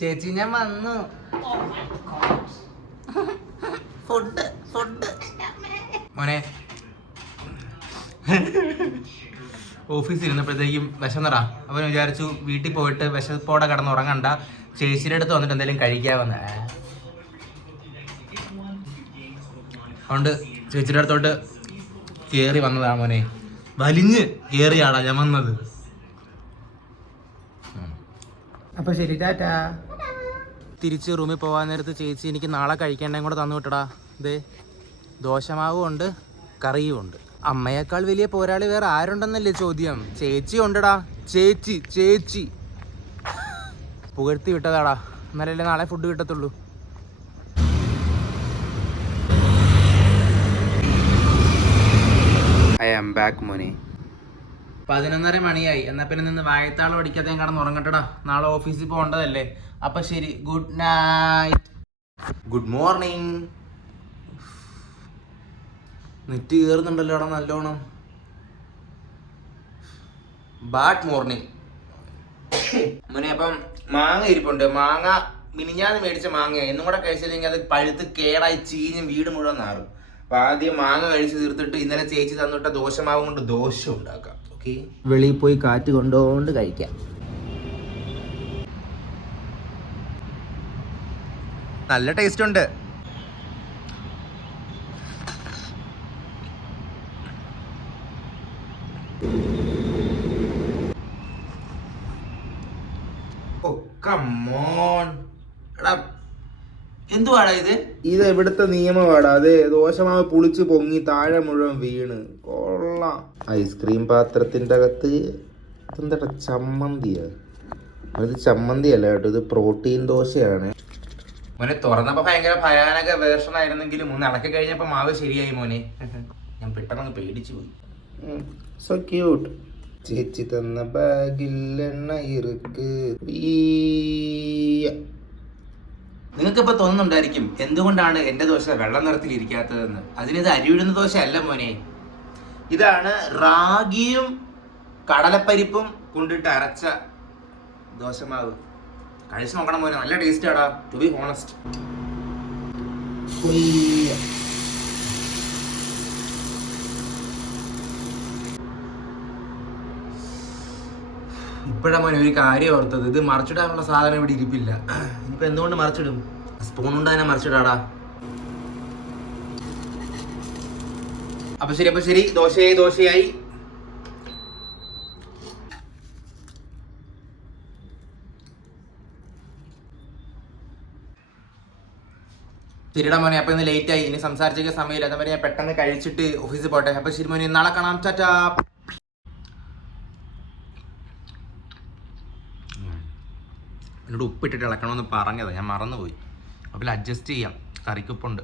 ചേച്ചി ഞാൻ വന്നു. ഫുഡ് മോനെ ഓഫീസിൽ ഇരുന്നപ്പോഴത്തേക്കും വിശന്നടാ. അവൻ വിചാരിച്ചു വീട്ടിൽ പോയിട്ട് വിശപ്പോടെ കിടന്നുറങ്ങണ്ട, ചേച്ചിയുടെ അടുത്ത് വന്നിട്ട് എന്തെങ്കിലും കഴിക്കാമെന്ന്. അതുകൊണ്ട് ചേച്ചിയുടെ അടുത്തോട്ട് കയറി വന്നതാ മോനെ. വലിഞ്ഞ് കയറിയാടാ ഞാൻ വന്നത്. അപ്പൊ ശരി, ടാറ്റാ. തിരിച്ച് റൂമിൽ പോകാൻ നേരത്ത് ചേച്ചി എനിക്ക് നാളെ കഴിക്കേണ്ടതും കൂടെ തന്നു വിട്ടടാ. ഇതേ ദോശമാവും ഉണ്ട്, കറിയും ഉണ്ട്. അമ്മയേക്കാൾ വലിയ പോരാളി വേറെ ആരുണ്ടെന്നല്ലേ ചോദ്യം? ചേച്ചി ഉണ്ടടാ, ചേച്ചി ചേച്ചി പുകഴ്ത്തി വിട്ടതാടാ. എന്നാലല്ലേ നാളെ ഫുഡ് കിട്ടത്തുള്ളൂ. ഐ ആം ബാക്ക് മോനെ. 11:30 മണിയായി. എന്നാ പിന്നെ നിന്ന് വായത്താളം അടിക്കാതെ കിടന്ന് ഉറങ്ങട്ടടാ. നാളെ ഓഫീസിൽ പോകേണ്ടതല്ലേ. അപ്പൊ ശരി, good night. Good morning. Net കയറുന്നുണ്ടല്ലോ അവിടെ നല്ലോണം. ബാഡ് മോർണിംഗ് മോനെ. അപ്പം മാങ്ങ ഇരിപ്പുണ്ട്. മാങ്ങ മിനിഞ്ഞാന്ന് മേടിച്ച മാങ്ങ എന്നും കൂടെ കഴിച്ചില്ലെങ്കിൽ അത് പഴുത്ത് കേടായി ചീഞ്ഞ് വീട് മുഴുവൻ നാറും. അപ്പൊ ആദ്യം മാങ്ങ കഴിച്ച് തീർത്തിട്ട് ഇന്നലെ ചേച്ചി തന്നിട്ട ദോശമാവും കൊണ്ട് ദോശ ഉണ്ടാക്കാം. ഓക്കെ, വെളിയിൽ പോയി കാറ്റ് കൊണ്ടുകൊണ്ട് കഴിക്കാം. നല്ല ടേസ്റ്റ് ഉണ്ട്. എന്തുവാടാ ഇത്? ഇത് എവിടുത്തെ നിയമമാടാ? അതെ, ദോശമാവ് പുളിച്ച് പൊങ്ങി താഴെ മുഴുവൻ വീണ്. കൊള്ളാം. ഐസ്ക്രീം പാത്രത്തിന്റെ അകത്ത് എന്താ ചമ്മന്തിയാ? അത് ചമ്മന്തി അല്ല കേട്ടോ, ഇത് പ്രോട്ടീൻ ദോശയാണ്. മോനെ തുറന്നപ്പോ ഭയങ്കര ഭയാനക വേർഷൻ ആയിരുന്നെങ്കിലും ഒന്ന് ഇളക്കി കഴിഞ്ഞപ്പോ മാവ് ശരിയായി മോനെ. ഞാൻ പെട്ടെന്ന് പേടിച്ചു പോയി. So cute. ചേച്ചി തന്ന ബാഗിൽ എണ്ണ ഇറുക്ക്. നിങ്ങൾക്കിപ്പോ തോന്നുന്നുണ്ടായിരിക്കും എന്തുകൊണ്ടാണ് എന്റെ ദോശ വെള്ള നിറത്തിൽ ഇരിക്കാത്തതെന്ന്. അതിനിത് അരിയിടുന്ന ദോശ അല്ല മോനെ. ഇതാണ് റാഗിയും കടലപ്പരിപ്പും കൊണ്ടിട്ട് അരച്ച ദോശമാവ്. കഴിച്ചു നോക്കണം മോനെ, നല്ല ടേസ്റ്റ് ആടാ, ടു ബി ഹോണസ്റ്റ്. ഇപ്പോഴാ മോനെ ഒരു കാര്യം ഓർത്തത്. ഇത് മറിച്ചിടാനുള്ള സാധനം ഇവിടെ ഇരിപ്പില്ല. ഇനിയിപ്പോ എന്തുകൊണ്ട് മറിച്ചിടും? സ്പൂൺ കൊണ്ട് തന്നെ മറിച്ചിടാടാ. അപ്പൊ ശരി, ദോശയായി. ശരിടാ മോനെ, അപ്പൊ ഇന്ന് ലേറ്റ് ആയി. ഇനി സംസാരിച്ച സമയമില്ല. അതേപോലെ ഞാൻ പെട്ടെന്ന് കഴിച്ചിട്ട് ഓഫീസിൽ പോട്ടെ. അപ്പൊ ശരി മോനെ, നാളെ കാണാം. ടാറ്റാ. എന്നോട് ഉപ്പിട്ടിട്ട് ഇളക്കണമെന്ന് പറഞ്ഞതാ, ഞാൻ മറന്നുപോയി. അപ്പോൾ അഡ്ജസ്റ്റ് ചെയ്യാം. കറിക്കുപ്പുണ്ട്.